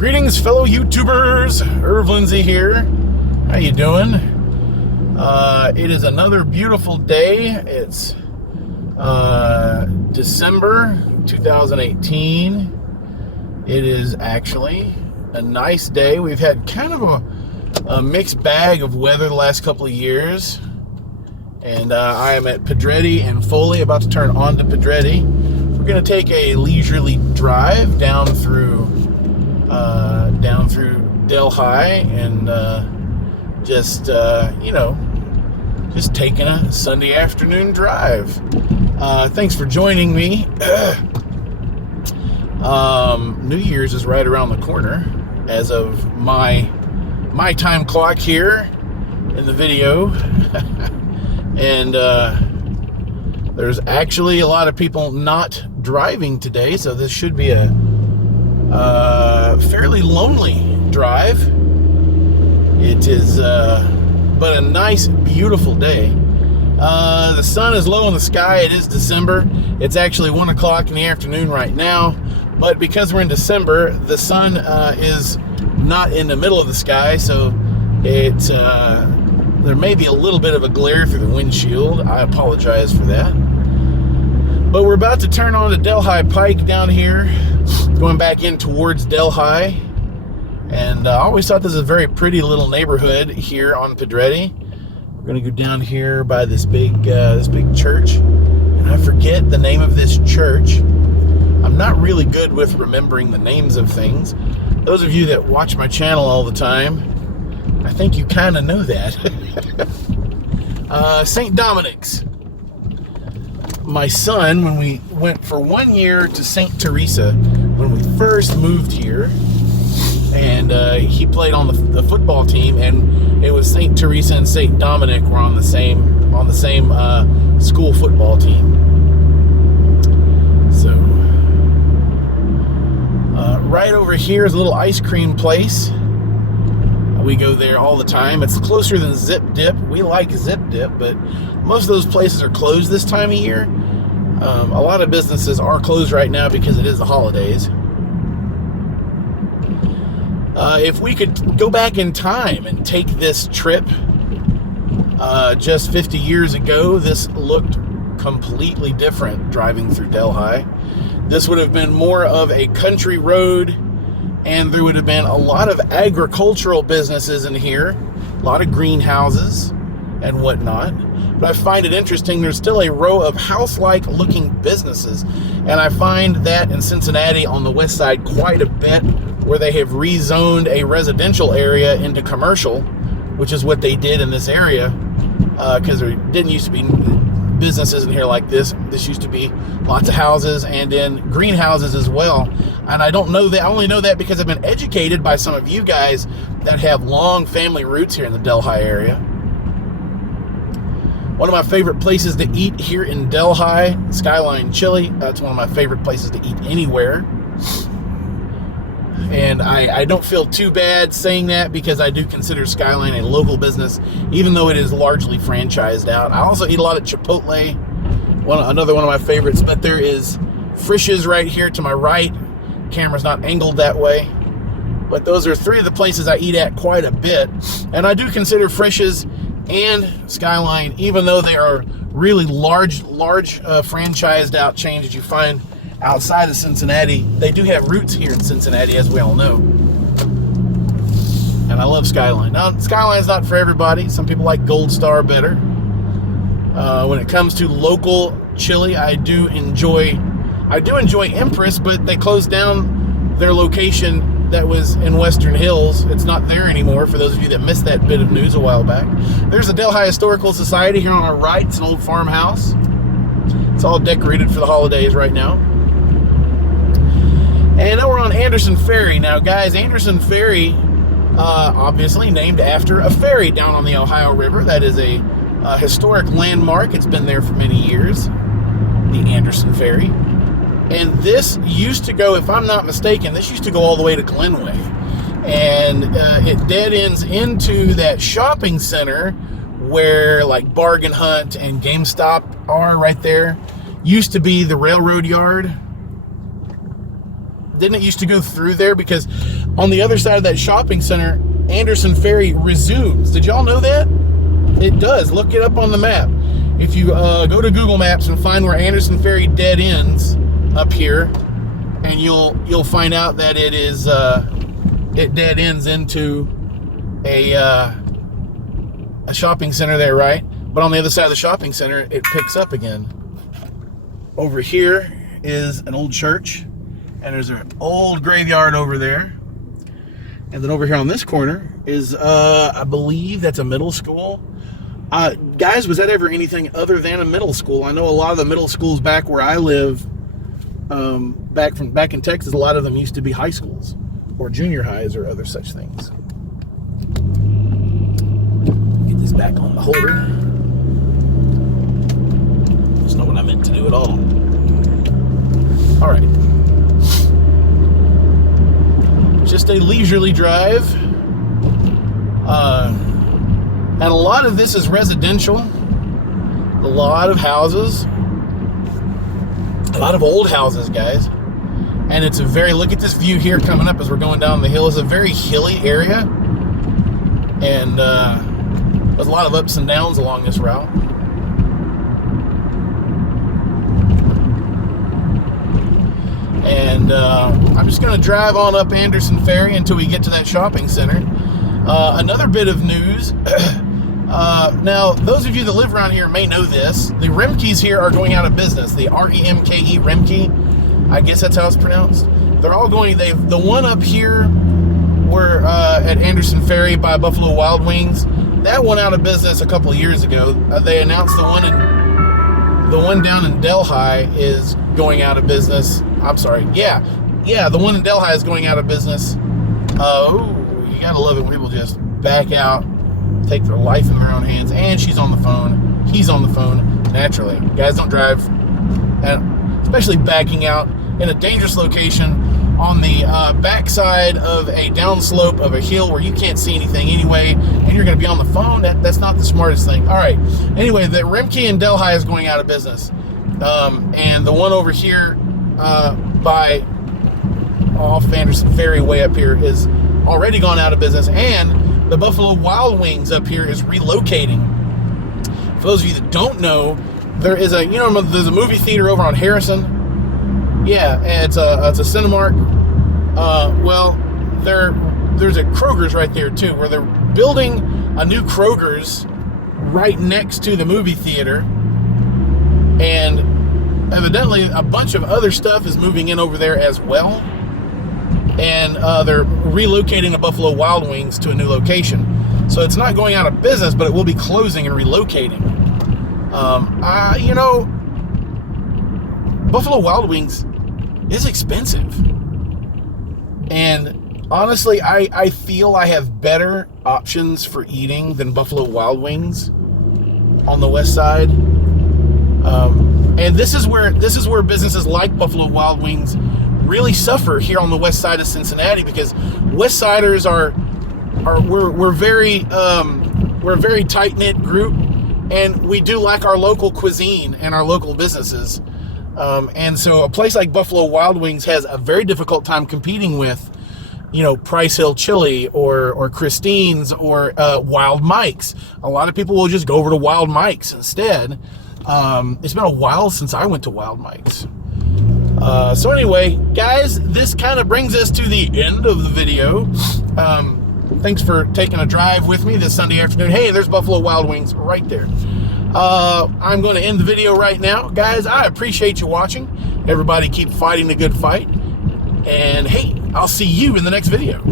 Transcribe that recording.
Greetings, fellow YouTubers. Lindsay here. How you doing? It is another beautiful day. It's December 2018. It is actually a nice day. We've had kind of a mixed bag of weather the last couple of years. And I am at Pedretti and Foley, about to turn on to Pedretti. We're going to take a leisurely drive down through Delhi and just taking a Sunday afternoon drive. Thanks for joining me. New Year's is right around the corner as of my time clock here in the video. And there's actually a lot of people not driving today, so this should be a fairly lonely drive. It is but a nice, beautiful day. The sun is low in the sky. It is December. It's actually 1 o'clock in the afternoon right now, but because we're in December, the sun is not in the middle of the sky, so it's there may be a little bit of a glare through the windshield. I apologize for that. But we're about to turn on to Delhi Pike down here, going back in towards Delhi. And I always thought this was a very pretty little neighborhood here on Pedretti. We're going to go down here by this big church. And I forget the name of this church. I'm not really good with remembering the names of things. Those of you that watch my channel all the time, I think you kind of know that. St. Dominic's. My son, when we went for 1 year to St. Teresa, when we first moved here, and he played on the football team, and it was St. Teresa and St. Dominic were on the same school football team. So right over here is a little ice cream place. We go there all the time. It's closer than Zip Dip. We like Zip Dip, but most of those places are closed this time of year. A lot of businesses are closed right now because it is the holidays. If we could go back in time and take this trip just 50 years ago, this looked completely different driving through Delhi. This would have been more of a country road, and there would have been a lot of agricultural businesses in here, a lot of greenhouses and whatnot. But I find it interesting, there's still a row of house-like looking businesses, and I find that in Cincinnati on the west side quite a bit, where they have rezoned a residential area into commercial, which is what they did in this area, because there didn't used to be businesses in here like this. This used to be lots of houses and then greenhouses as well. And I don't know that, I only know that because I've been educated by some of you guys that have long family roots here in the Delhi area. One of my favorite places to eat here in Delhi, Skyline Chili. That's one of my favorite places to eat anywhere. And I don't feel too bad saying that, because I do consider Skyline a local business, even though it is largely franchised out. I also eat a lot of Chipotle, another one of my favorites. But there is Frisch's right here to my right. Camera's not angled that way. But those are three of the places I eat at quite a bit. And I do consider Frisch's and Skyline, even though they are really large franchised out chains that you find outside of Cincinnati, they do have roots here in Cincinnati, as we all know. And I love Skyline. Now, Skyline's not for everybody. Some people like Gold Star better. When it comes to local chili, I do enjoy Empress, but they closed down their location that was in Western Hills. It's not there anymore, for those of you that missed that bit of news a while back. There's the Delhi Historical Society here on our right. It's an old farmhouse. It's all decorated for the holidays right now. And then we're on Anderson Ferry. Now, guys, Anderson Ferry, obviously named after a ferry down on the Ohio River. That is a historic landmark. It's been there for many years, the Anderson Ferry. And this used to go, if I'm not mistaken, this used to go all the way to Glenway. And it dead ends into that shopping center where like Bargain Hunt and GameStop are right there. Used to be the railroad yard. Didn't it used to go through there? Because on the other side of that shopping center, Anderson Ferry resumes. Did y'all know that? It does. Look it up on the map. If you go to Google Maps and find where Anderson Ferry dead ends up here, and you'll find out that it is it dead ends into a shopping center there, right? But on the other side of the shopping center, it picks up again. Over here is an old church, and there's an old graveyard over there. And then over here on this corner is, I believe that's a middle school. Guys, was that ever anything other than a middle school? I know a lot of the middle schools back where I live, back in Texas, a lot of them used to be high schools or junior highs or other such things. Get this back on the holder. That's not what I meant to do at all. All right. Just a leisurely drive. And a lot of this is residential. A lot of houses. A lot of old houses, guys. And it's a very, look at this view here coming up as we're going down the hill. It's a very hilly area. And there's a lot of ups and downs along this route. And I'm just going to drive on up Anderson Ferry until we get to that shopping center. Another bit of news. Now, those of you that live around here may know this. The Remkes here are going out of business. The R-E-M-K-E, Remke. I guess that's how it's pronounced. They're all going, the one up here were at Anderson Ferry by Buffalo Wild Wings. That went out of business a couple of years ago. They announced the one down in Delhi is going out of business. I'm sorry. Yeah, the one in Delhi is going out of business. You gotta love it when people just back out, take their life in their own hands. And she's on the phone. He's on the phone. Naturally, guys don't drive, and especially backing out in a dangerous location on the backside of a downslope of a hill where you can't see anything anyway, and you're going to be on the phone. That's not the smartest thing. All right. Anyway, the Remke in Delhi is going out of business, and the one over here by off Anderson Ferry way up here is already gone out of business, and the Buffalo Wild Wings up here is relocating. For those of you that don't know, there is a, there's a movie theater over on Harrison. Yeah, it's a Cinemark. Well, there's a Kroger's right there too, where they're building a new Kroger's right next to the movie theater, and evidently a bunch of other stuff is moving in over there as well. And they're relocating the Buffalo Wild Wings to a new location. So it's not going out of business, but it will be closing and relocating. Buffalo Wild Wings is expensive. And honestly, I feel I have better options for eating than Buffalo Wild Wings on the west side. And this is where businesses like Buffalo Wild Wings really suffer here on the west side of Cincinnati, because West Siders we're a very tight-knit group, and we do like our local cuisine and our local businesses. And so a place like Buffalo Wild Wings has a very difficult time competing with, Price Hill Chili or Christine's or Wild Mike's. A lot of people will just go over to Wild Mike's instead. It's been a while since I went to Wild Mike's. So anyway, guys, this kind of brings us to the end of the video. Thanks for taking a drive with me this Sunday afternoon. Hey, there's Buffalo Wild Wings right there. I'm going to end the video right now. Guys, I appreciate you watching. Everybody keep fighting the good fight. And hey, I'll see you in the next video.